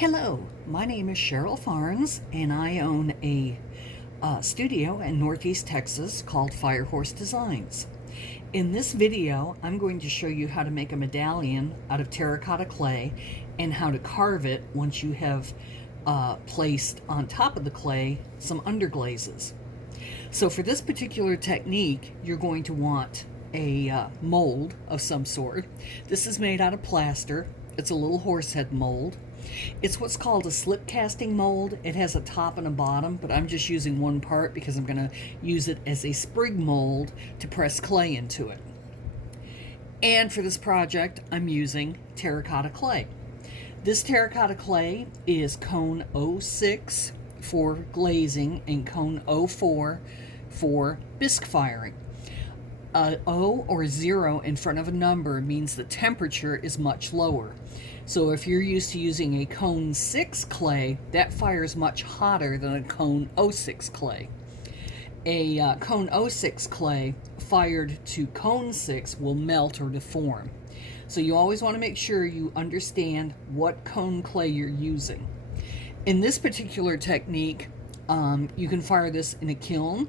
Hello, my name is Cheryl Farrens, and I own a studio in Northeast Texas called FireHorse Designs. In this video, I'm going to show you how to make a medallion out of terracotta clay and how to carve it once you have placed on top of the clay some underglazes. So for this particular technique, you're going to want a mold of some sort. This is made out of plaster. It's a little horsehead mold. It's what's called a slip casting mold. It has a top and a bottom, but I'm just using one part because I'm going to use it as a sprig mold to press clay into it. And for this project, I'm using terracotta clay. This terracotta clay is cone 06 for glazing and cone 04 for bisque firing. O or 0 in front of a number means the temperature is much lower. So if you're used to using a cone 6 clay, that fires much hotter than a cone 06 clay. A cone 06 clay fired to cone 6 will melt or deform. So you always want to make sure you understand what cone clay you're using. In this particular technique, you can fire this in a kiln,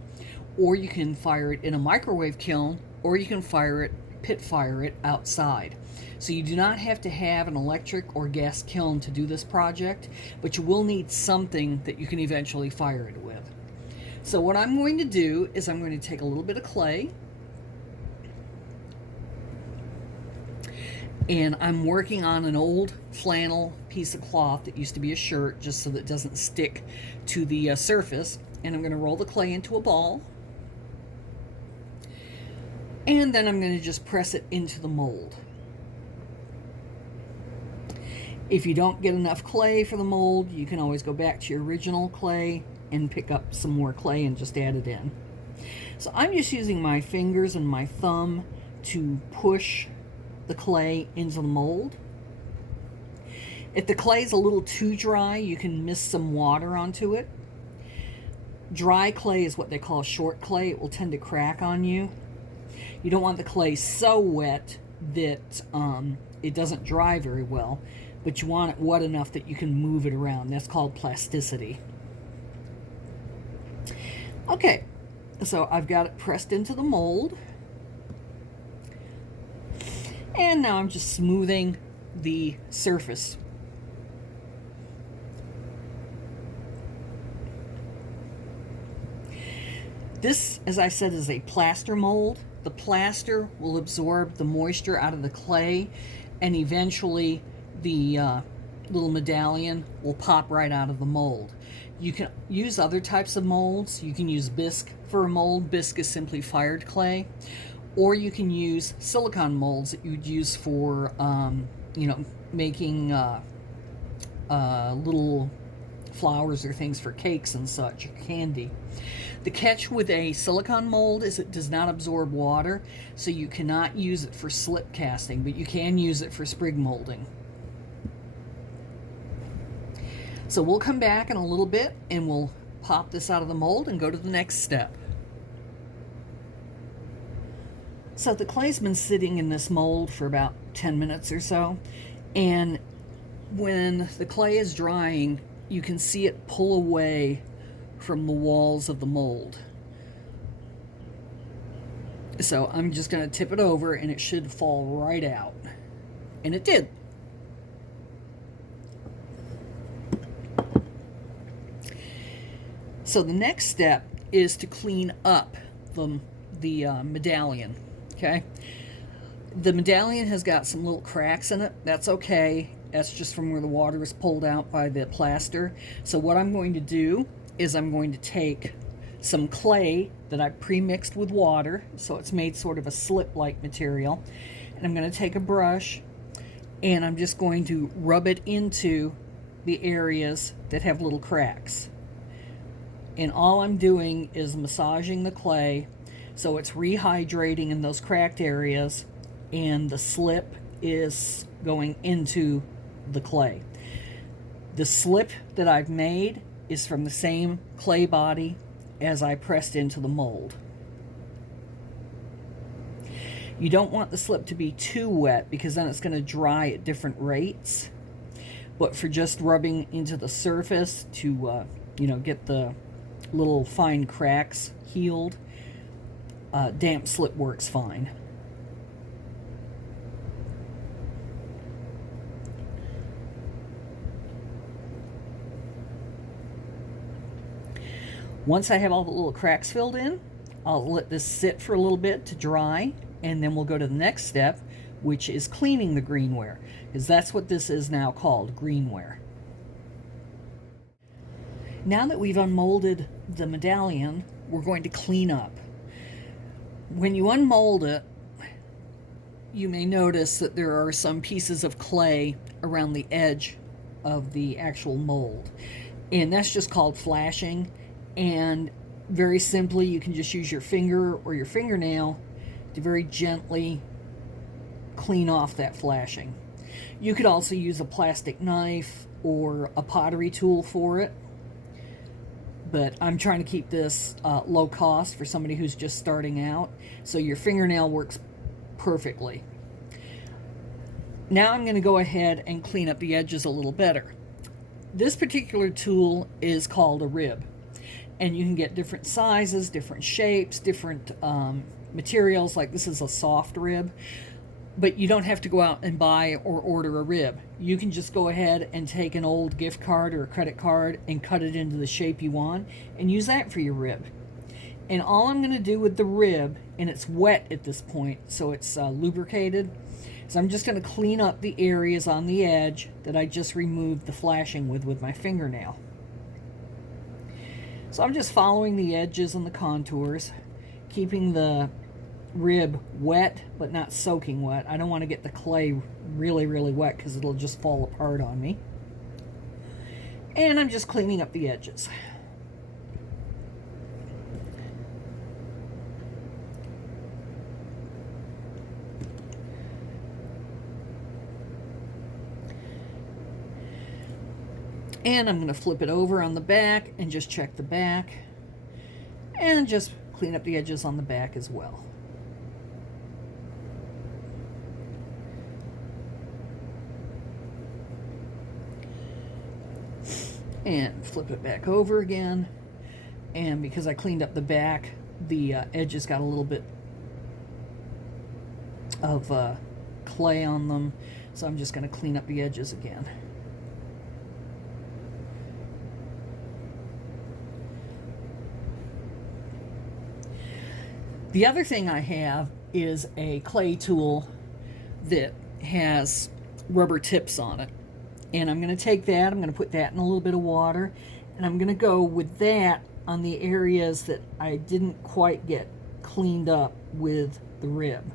or you can fire it in a microwave kiln, or you can pit fire it outside. So you do not have to have an electric or gas kiln to do this project, but you will need something that you can eventually fire it with. So what I'm going to do is I'm going to take a little bit of clay, and I'm working on an old flannel piece of cloth that used to be a shirt, just so that it doesn't stick to the surface. And I'm going to roll the clay into a ball, and then I'm going to just press it into the mold. If you don't get enough clay for the mold, you can always go back to your original clay and pick up some more clay and just add it in. So I'm just using my fingers and my thumb to push the clay into the mold. If the clay is a little too dry, you can mist some water onto it. Dry clay is what they call short clay. It will tend to crack on you. You don't want the clay so wet that it doesn't dry very well, but you want it wet enough that you can move it around. That's called plasticity. Okay, so I've got it pressed into the mold, and now I'm just smoothing the surface. This, as I said, is a plaster mold. The plaster will absorb the moisture out of the clay, and eventually the little medallion will pop right out of the mold. You can use other types of molds. You can use bisque for a mold. Bisque is simply fired clay. Or you can use silicone molds that you'd use for, making little flowers or things for cakes and such, candy. The catch with a silicone mold is it does not absorb water, so you cannot use it for slip casting, but you can use it for sprig molding. So we'll come back in a little bit and we'll pop this out of the mold and go to the next step. So the clay's been sitting in this mold for about 10 minutes or so, and when the clay is drying, you can see it pull away from the walls of the mold. So I'm just going to tip it over and it should fall right out. And it did. So the next step is to clean up the medallion. Okay? The medallion has got some little cracks in it. That's okay. That's just from where the water is pulled out by the plaster. So what I'm going to do is I'm going to take some clay that I pre-mixed with water, so it's made sort of a slip-like material, and I'm going to take a brush and I'm just going to rub it into the areas that have little cracks. And all I'm doing is massaging the clay so it's rehydrating in those cracked areas, and the slip is going into the clay. The slip that I've made is from the same clay body as I pressed into the mold. You don't want the slip to be too wet because then it's going to dry at different rates. but for just rubbing into the surface to, get the little fine cracks healed, damp slip works fine. Once I have all the little cracks filled in, I'll let this sit for a little bit to dry, and then we'll go to the next step, which is cleaning the greenware, because that's what this is now called, greenware. Now that we've unmolded the medallion, we're going to clean up. When you unmold it, you may notice that there are some pieces of clay around the edge of the actual mold, and that's just called flashing. And very simply, you can just use your finger or your fingernail to very gently clean off that flashing. You could also use a plastic knife or a pottery tool for it, but I'm trying to keep this low cost for somebody who's just starting out, so your fingernail works perfectly. Now I'm going to go ahead and clean up the edges a little better. This particular tool is called a rib, and you can get different sizes, different shapes, different materials. Like this is a soft rib, but you don't have to go out and buy or order a rib. You can just go ahead and take an old gift card or a credit card and cut it into the shape you want and use that for your rib. And all I'm going to do with the rib, and it's wet at this point, so it's lubricated, so I'm just going to clean up the areas on the edge that I just removed the flashing with my fingernail. So I'm just following the edges and the contours, keeping the rib wet but not soaking wet. I don't want to get the clay really, really wet because it'll just fall apart on me. And I'm just cleaning up the edges. And I'm going to flip it over on the back and just check the back and just clean up the edges on the back as well. And flip it back over again, and because I cleaned up the back, the edges got a little bit of clay on them, so I'm just going to clean up the edges again. The other thing I have is a clay tool that has rubber tips on it. And I'm going to take that, I'm going to put that in a little bit of water, and I'm going to go with that on the areas that I didn't quite get cleaned up with the rib.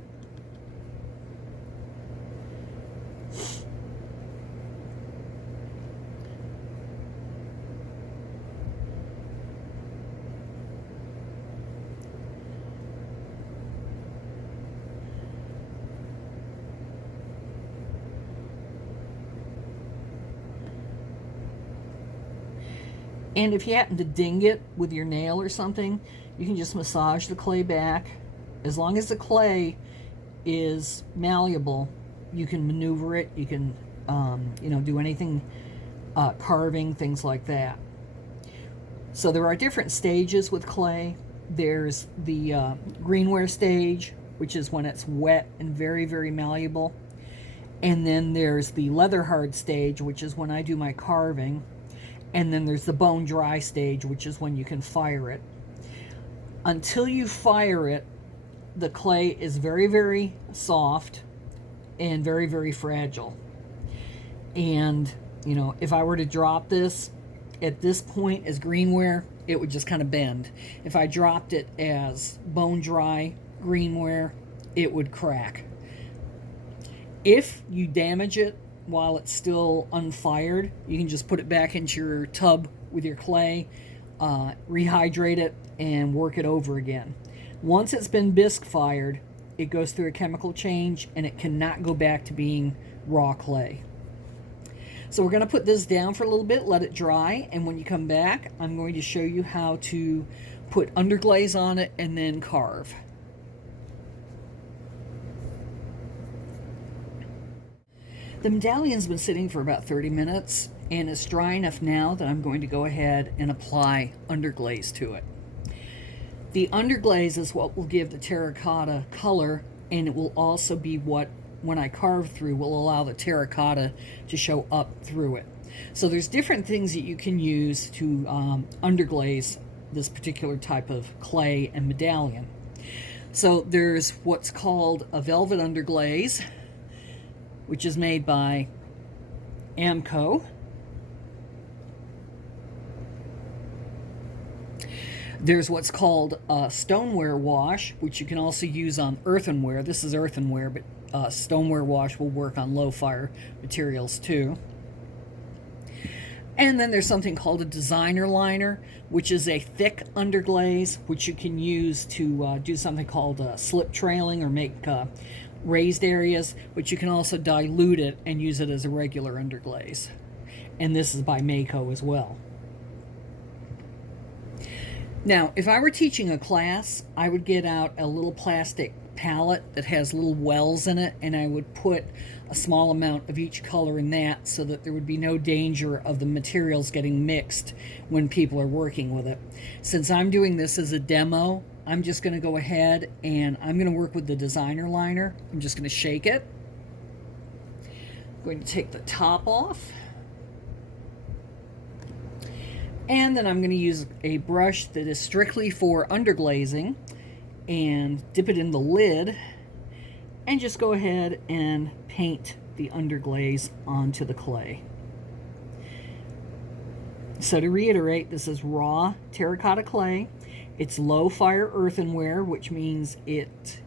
And if you happen to ding it with your nail or something, you can just massage the clay back. As long as the clay is malleable, you can maneuver it. You can, do anything, carving, things like that. So there are different stages with clay. There's the greenware stage, which is when it's wet and very, very malleable. And then there's the leather hard stage, which is when I do my carving. And then there's the bone dry stage, which is when you can fire it. Until you fire it, the clay is very, very soft and very, very fragile. And, if I were to drop this at this point as greenware, it would just kind of bend. If I dropped it as bone dry greenware, it would crack. If you damage it while it's still unfired, you can just put it back into your tub with your clay, rehydrate it, and work it over again. Once it's been bisque fired, it goes through a chemical change and it cannot go back to being raw clay. So we're going to put this down for a little bit, let it dry, and when you come back, I'm going to show you how to put underglaze on it and then carve. The medallion's been sitting for about 30 minutes and it's dry enough now that I'm going to go ahead and apply underglaze to it. The underglaze is what will give the terracotta color, and it will also be what, when I carve through, will allow the terracotta to show up through it. So there's different things that you can use to underglaze this particular type of clay and medallion. So there's what's called a velvet underglaze, which is made by Amco. There's what's called a stoneware wash, which you can also use on earthenware. This is earthenware, but stoneware wash will work on low fire materials too. And then there's something called a designer liner, which is a thick underglaze, which you can use to do something called slip trailing or make raised areas, but you can also dilute it and use it as a regular underglaze. And this is by Mako as well. Now, if I were teaching a class, I would get out a little plastic palette that has little wells in it, and I would put a small amount of each color in that so that there would be no danger of the materials getting mixed when people are working with it. Since I'm doing this as a demo, I'm just going to go ahead and I'm going to work with the designer liner. I'm just going to shake it. I'm going to take the top off. And then I'm going to use a brush that is strictly for underglazing and dip it in the lid and just go ahead and paint the underglaze onto the clay. So to reiterate, this is raw terracotta clay. It's low fire earthenware, which means it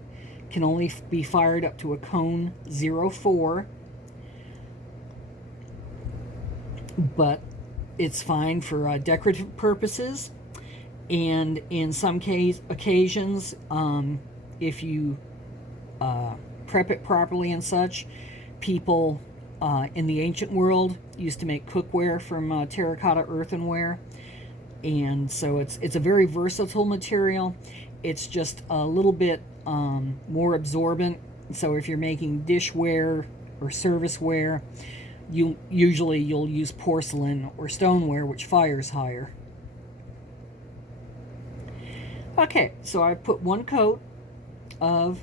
can only be fired up to a cone 04, but it's fine for decorative purposes. And in some occasions, if you prep it properly and such, people in the ancient world used to make cookware from terracotta earthenware. And so it's a very versatile material. It's just a little bit more absorbent. So if you're making dishware or serviceware, you'll use porcelain or stoneware, which fires higher. Okay, so I put one coat of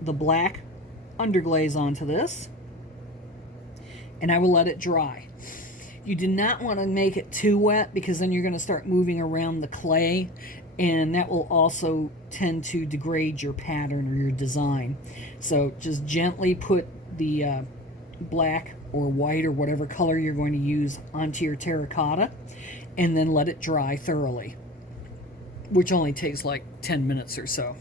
the black underglaze onto this, and I will let it dry. You do not want to make it too wet, because then you're going to start moving around the clay, and that will also tend to degrade your pattern or your design. So just gently put the black or white or whatever color you're going to use onto your terracotta, and then let it dry thoroughly, which only takes like 10 minutes or so.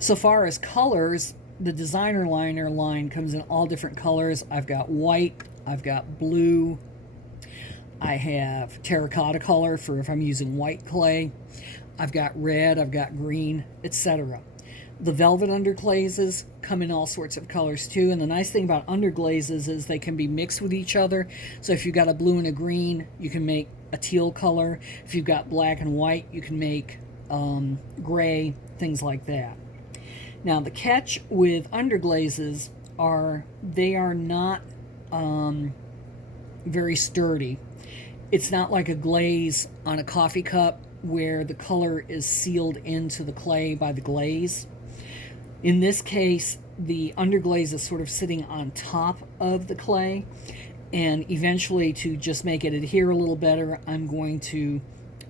So far as colors, the designer liner line comes in all different colors. I've got white, I've got blue, I have terracotta color for if I'm using white clay, I've got red, I've got green, etc. The velvet underglazes come in all sorts of colors too, and the nice thing about underglazes is they can be mixed with each other. So if you've got a blue and a green, you can make a teal color. If you've got black and white, you can make gray, things like that. Now the catch with underglazes are they are not very sturdy. It's not like a glaze on a coffee cup where the color is sealed into the clay by the glaze. In this case, the underglaze is sort of sitting on top of the clay, and eventually, to just make it adhere a little better, I'm going to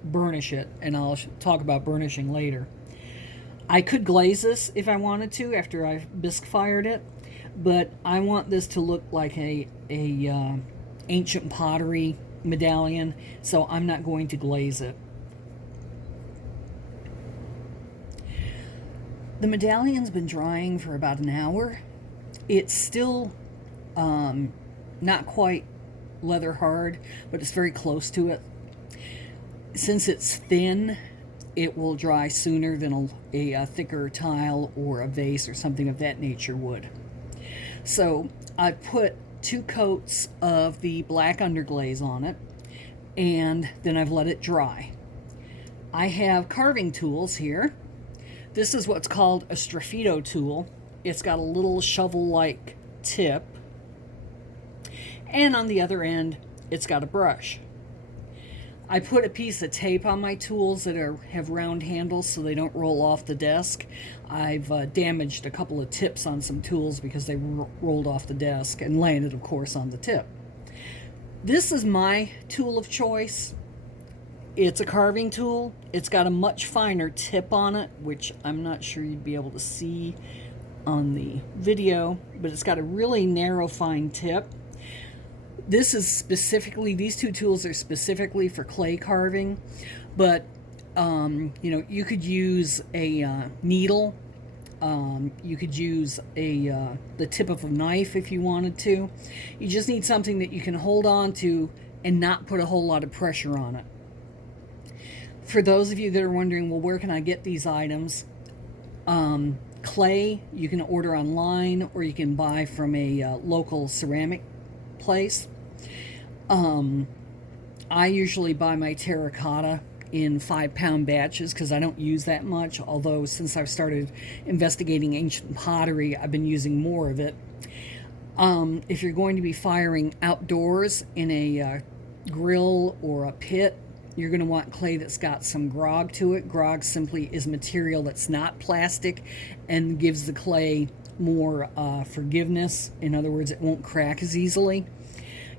burnish it, and I'll talk about burnishing later. I could glaze this if I wanted to after I've bisque fired it, but I want this to look like a ancient pottery medallion, so I'm not going to glaze it. The medallion's been drying for about an hour. It's still not quite leather hard, but it's very close to it. Since it's thin, it will dry sooner than a thicker tile or a vase or something of that nature would. So I put 2 coats of the black underglaze on it, and then I've let it dry. I have carving tools here. This is what's called a Sgraffitto tool. It's got a little shovel-like tip, and on the other end, it's got a brush. I put a piece of tape on my tools that have round handles so they don't roll off the desk. I've damaged a couple of tips on some tools because they rolled off the desk and landed, of course, on the tip. This is my tool of choice. It's a carving tool. It's got a much finer tip on it, which I'm not sure you'd be able to see on the video, but it's got a really narrow, fine tip. This is specifically, these two tools are specifically for clay carving, but you could use a needle. You could use the tip of a knife if you wanted to. You just need something that you can hold on to and not put a whole lot of pressure on it. For those of you that are wondering, well, where can I get these items? Clay, you can order online, or you can buy from a local ceramic place. I usually buy my terracotta in 5-pound batches because I don't use that much, although since I've started investigating ancient pottery, I've been using more of it. If you're going to be firing outdoors in a grill or a pit, you're going to want clay that's got some grog to it. Grog simply is material that's not plastic and gives the clay more forgiveness. In other words, it won't crack as easily.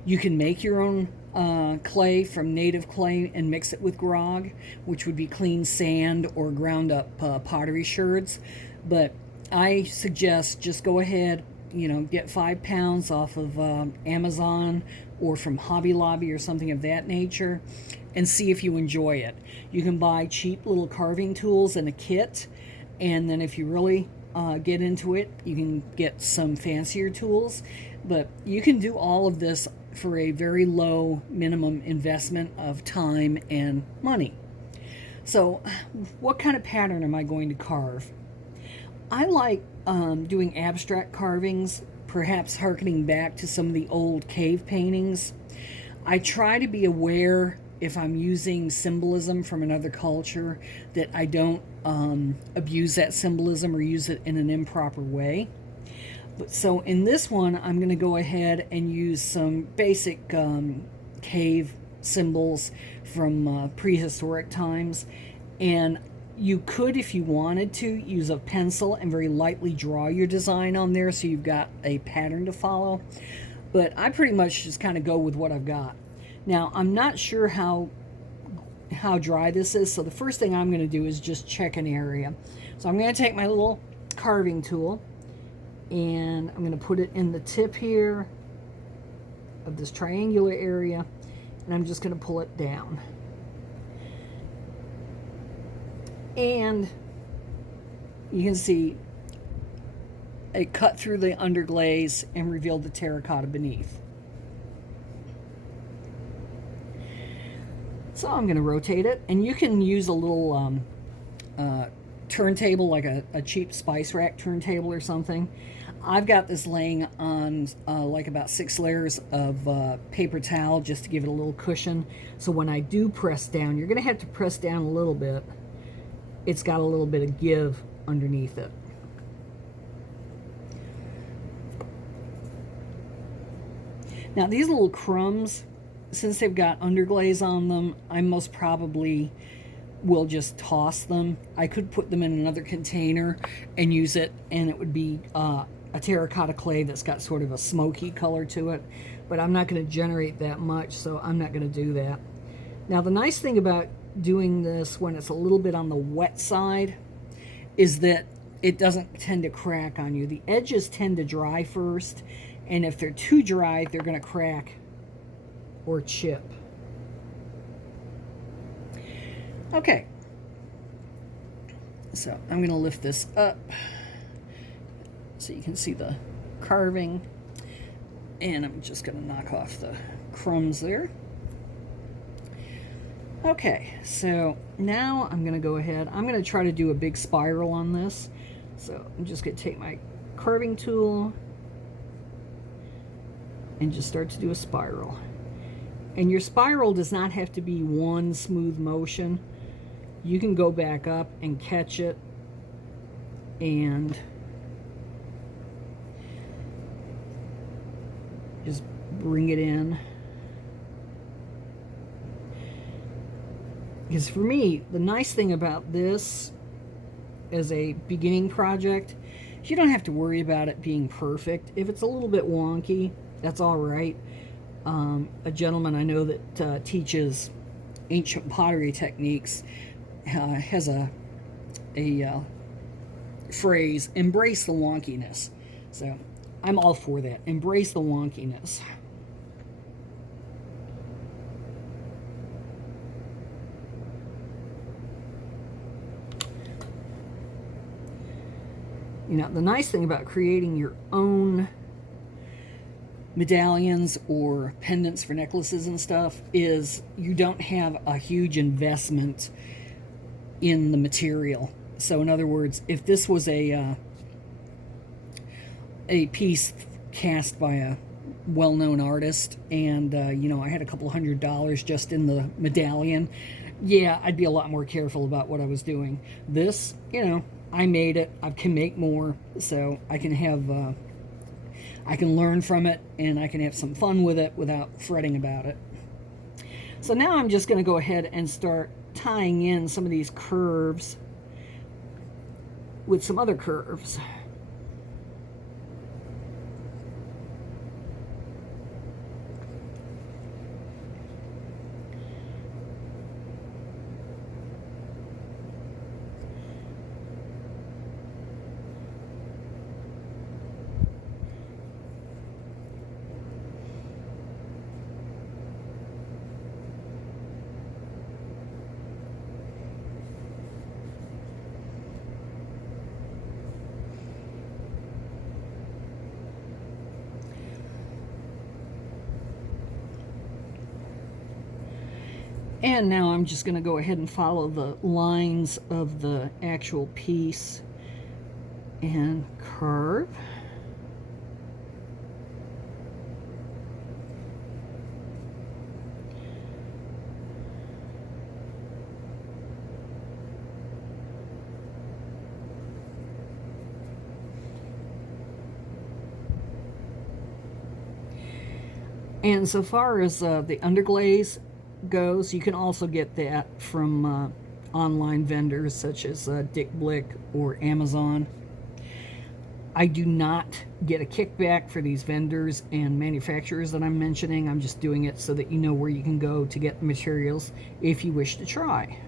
You can make your own clay from native clay and mix it with grog, which would be clean sand or ground up pottery sherds. But I suggest just go ahead, get 5 pounds off of Amazon or from Hobby Lobby or something of that nature, and see if you enjoy it. You can buy cheap little carving tools in a kit, and then if you really get into it, you can get some fancier tools. But you can do all of this for a very low minimum investment of time and money. So what kind of pattern am I going to carve? I like doing abstract carvings, perhaps harkening back to some of the old cave paintings. I try to be aware, if I'm using symbolism from another culture, that I don't abuse that symbolism or use it in an improper way. So in this one, I'm going to go ahead and use some basic cave symbols from prehistoric times. And you could, if you wanted to, use a pencil and very lightly draw your design on there so you've got a pattern to follow. But I pretty much just kind of go with what I've got. Now, I'm not sure how dry this is, so the first thing I'm going to do is just check an area. So I'm going to take my little carving tool, and I'm going to put it in the tip here of this triangular area, and I'm just going to pull it down. And you can see it cut through the underglaze and revealed the terracotta beneath. So I'm going to rotate it, and you can use a little turntable, like a cheap spice rack turntable or something. I've got this laying on like about 6 layers of paper towel just to give it a little cushion. So when I do press down, you're going to have to press down a little bit. It's got a little bit of give underneath it. Now these little crumbs, since they've got underglaze on them, I most probably will just toss them. I could put them in another container and use it, and it would be a terracotta clay that's got sort of a smoky color to it, but I'm not going to generate that much, so I'm not going to do that. Now the nice thing about doing this when it's a little bit on the wet side is that it doesn't tend to crack on you. The edges tend to dry first, and if they're too dry, they're going to crack or chip. Okay, so I'm going to lift this up so you can see the carving, and I'm just going to knock off the crumbs there. Okay, so now I'm going to go ahead. I'm going to try to do a big spiral on this. So I'm just going to take my carving tool and just start to do a spiral. And your spiral does not have to be one smooth motion. You can go back up and catch it and just bring it in. Because for me, the nice thing about this as a beginning project, you don't have to worry about it being perfect. If it's a little bit wonky, that's all right. A gentleman I know that teaches ancient pottery techniques has a phrase, embrace the wonkiness. So I'm all for that. Embrace the wonkiness. You know, the nice thing about creating your own medallions or pendants for necklaces and stuff is you don't have a huge investment in the material. So in other words, if this was a piece cast by a well-known artist and you know, I had a couple $100 just in the medallion, yeah, I'd be a lot more careful about what I was doing. This, you know, I made it. I can make more, so I can have I can learn from it, and I can have some fun with it without fretting about it. So now I'm just going to go ahead and start tying in some of these curves with some other curves. And now I'm just going to go ahead and follow the lines of the actual piece and curve. And so far as the underglaze goes, you can also get that from online vendors such as Dick Blick or Amazon. I do not get a kickback for these vendors and manufacturers that I'm mentioning. I'm just doing it so that you know where you can go to get the materials if you wish to try.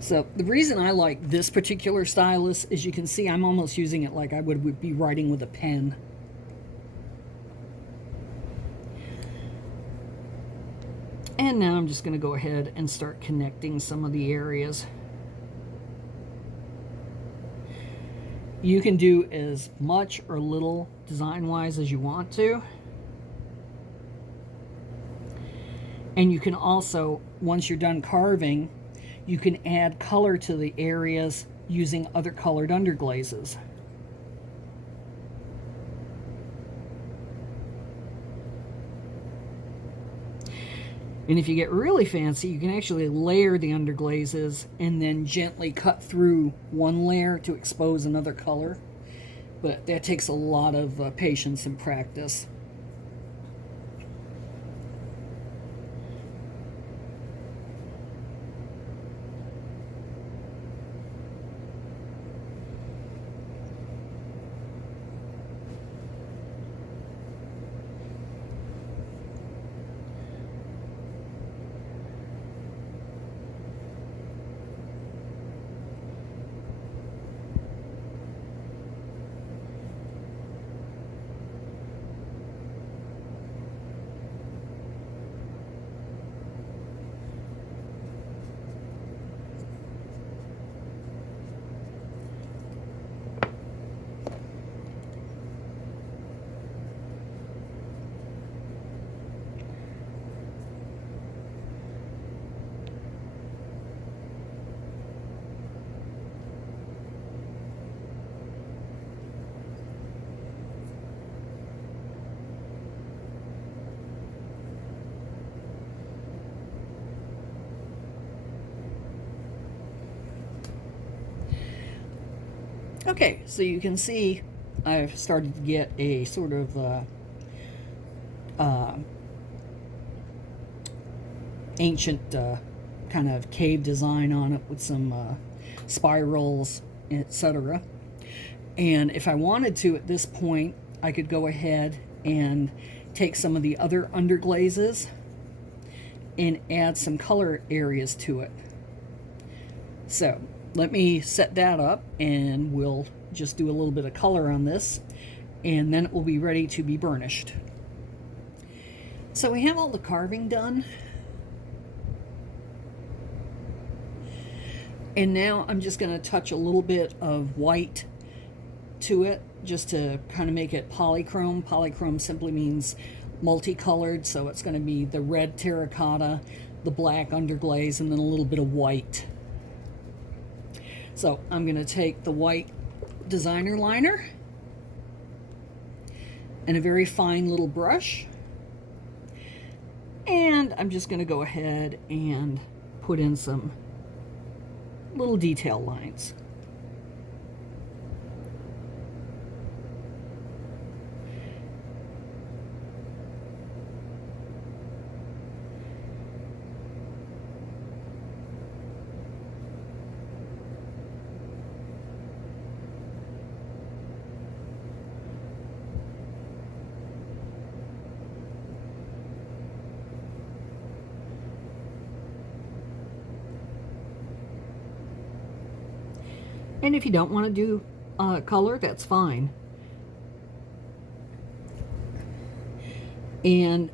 So the reason I like this particular stylus is you can see I'm almost using it like I would be writing with a pen. And now I'm just going to go ahead and start connecting some of the areas. You can do as much or little design-wise as you want to. And you can also, once you're done carving, you can add color to the areas using other colored underglazes. And if you get really fancy, you can actually layer the underglazes and then gently cut through one layer to expose another color. But that takes a lot of patience and practice. Okay, so you can see I've started to get a sort of ancient kind of cave design on it with some spirals, etc. And if I wanted to at this point, I could go ahead and take some of the other underglazes and add some color areas to it. So let me set that up and we'll just do a little bit of color on this, and then it will be ready to be burnished. So we have all the carving done, and now I'm just going to touch a little bit of white to it just to kind of make it polychrome. Polychrome simply means multicolored, so it's going to be the red terracotta, the black underglaze, and then a little bit of white. So I'm going to take the white designer liner and a very fine little brush, and I'm just going to go ahead and put in some little detail lines. And if you don't want to do color, that's fine. And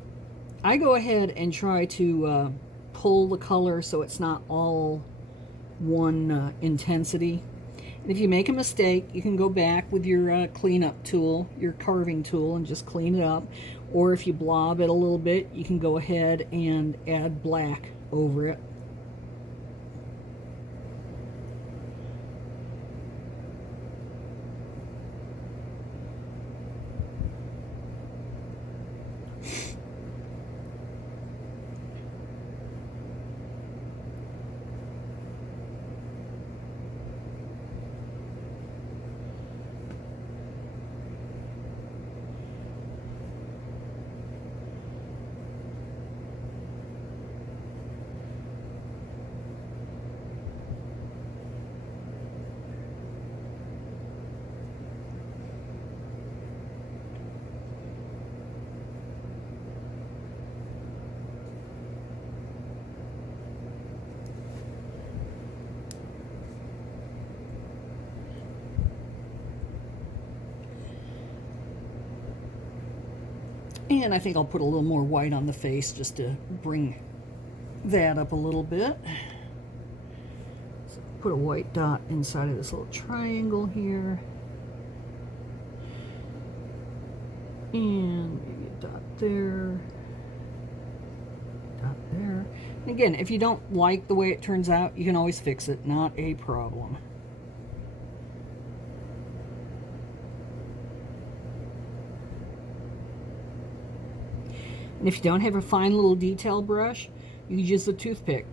I go ahead and try to pull the color so it's not all one intensity. And if you make a mistake, you can go back with your cleanup tool, your carving tool, and just clean it up. Or if you blob it a little bit, you can go ahead and add black over it. And I think I'll put a little more white on the face just to bring that up a little bit. So put a white dot inside of this little triangle here. And maybe a dot there. Dot there. And again, if you don't like the way it turns out, you can always fix it. Not a problem. And if you don't have a fine little detail brush, you can use the toothpick.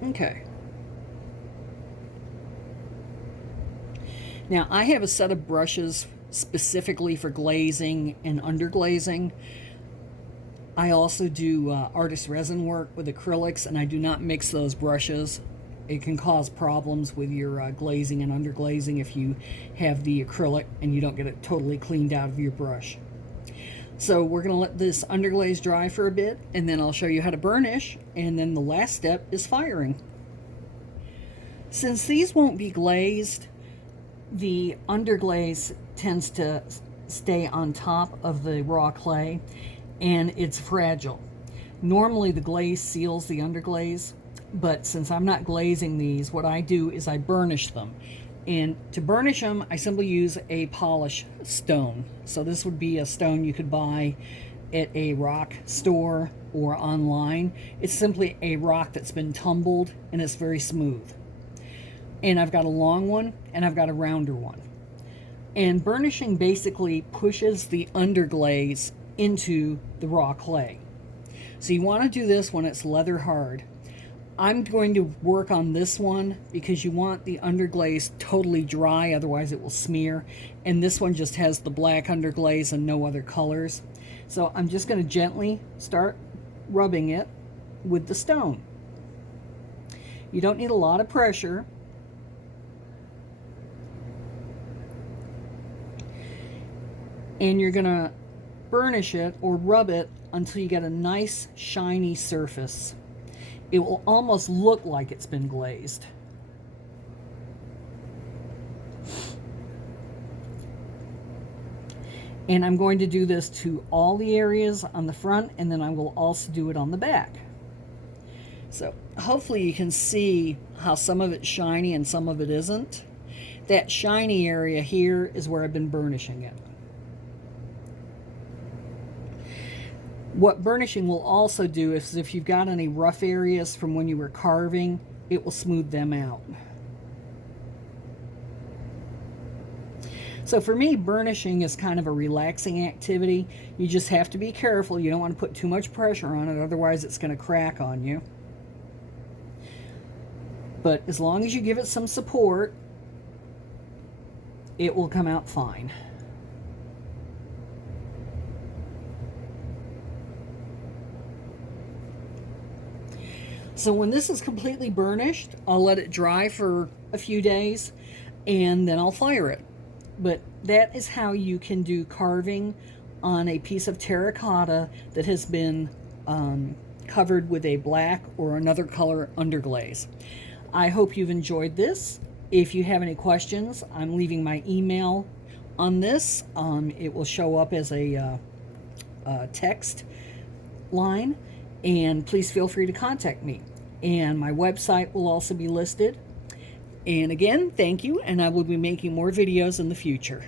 Okay. Now I have a set of brushes specifically for glazing and underglazing. I also do artist resin work with acrylics, and I do not mix those brushes. It can cause problems with your glazing and underglazing if you have the acrylic and you don't get it totally cleaned out of your brush. So we're going to let this underglaze dry for a bit, and then I'll show you how to burnish, and then the last step is firing. Since these won't be glazed, the underglaze tends to stay on top of the raw clay, and it's fragile. Normally the glaze seals the underglaze, but since I'm not glazing these, what I do is I burnish them. And to burnish them, I simply use a polish stone. So this would be a stone you could buy at a rock store or online. It's simply a rock that's been tumbled and it's very smooth. And I've got a long one and I've got a rounder one. And burnishing basically pushes the underglaze into the raw clay. So you want to do this when it's leather hard. I'm going to work on this one because you want the underglaze totally dry, otherwise it will smear. And this one just has the black underglaze and no other colors. So I'm just going to gently start rubbing it with the stone. You don't need a lot of pressure. And you're going to burnish it or rub it until you get a nice shiny surface. It will almost look like it's been glazed. And I'm going to do this to all the areas on the front, and then I will also do it on the back. So hopefully you can see how some of it's shiny and some of it isn't. That shiny area here is where I've been burnishing it. What burnishing will also do is if you've got any rough areas from when you were carving, it will smooth them out. So for me, burnishing is kind of a relaxing activity. You just have to be careful. You don't want to put too much pressure on it, otherwise it's going to crack on you. But as long as you give it some support, it will come out fine. So when this is completely burnished, I'll let it dry for a few days and then I'll fire it. But that is how you can do carving on a piece of terracotta that has been covered with a black or another color underglaze. I hope you've enjoyed this. If you have any questions, I'm leaving my email on this. It will show up as a text line, and please feel free to contact me. And my website will also be listed. And again, thank you, and I will be making more videos in the future.